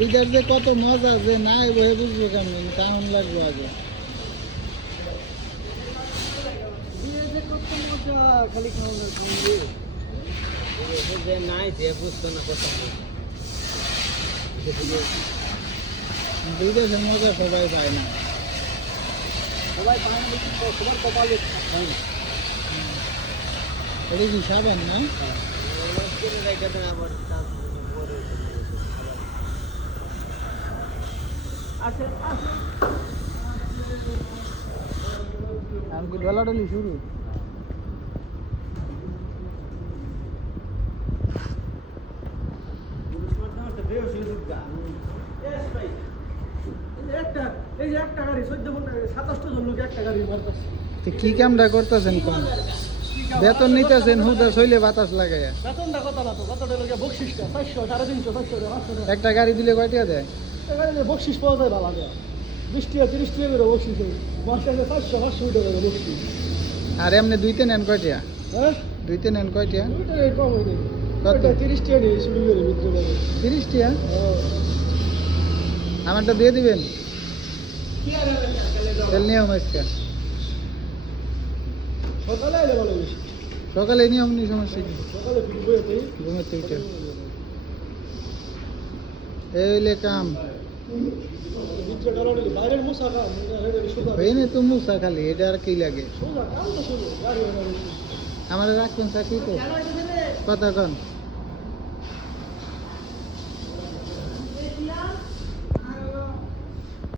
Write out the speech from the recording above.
বিদেশ যে কত মজা যে নাই বয়ে বুঝবো কেমন কেমন লাগবো আগে। বিদেশে কত মজা খালি খাওয়ানোর খাওয়ানো যে নাই যে বুঝতো না কত বিদেশের মজা সবাই পায় না। সবাই পায় না, সবার কপালে হয় না। এটা কি সাবান না? আর কি ডলাডলি শুরু। তো কি কামটা করতেছেন কোন? বেতন নিতেছেন হুদা শৈলে বাতাস লাগাইয়া। বেতনটা কত না তো কতটা লোকে বকশিসটা 400 350 400 একটা গাড়ি দিলে কয়টা দেয়? এখানে বকশিস পাওয়া যায় ভালো দেয় 20 টাকা 30 টাকা করে বকশিস মাসে 400 500 টাকা করে বকশিস। আর এমনি দুইতে নেন কয়টা? হ্যাঁ দুইতে নেন কয়টা? ওইটা কম হইনি কত? কত 30 টাকা নিয়ে শুরু করে ভিতরে 30 টাকা? আমারটা দিয়ে দিবেন। কি আর তেল নিয়ে আজকে সকালে এলে ভালো বেশি সকালে নিয়ে অমনি সমস্যা কি? সকালে ফিরে বইতেই ঘুমাতে উঠে এইলে কাম ভিতরে ডলাডলি বাইরের মুসা খা হেডে সুদা হয়নি তো মুসা খালি এটা আর কি লাগে? সুদা কাম তো শুরু গাড়ি হয় না বেশি আমার রাখবেন চাকরি তো কথা কন।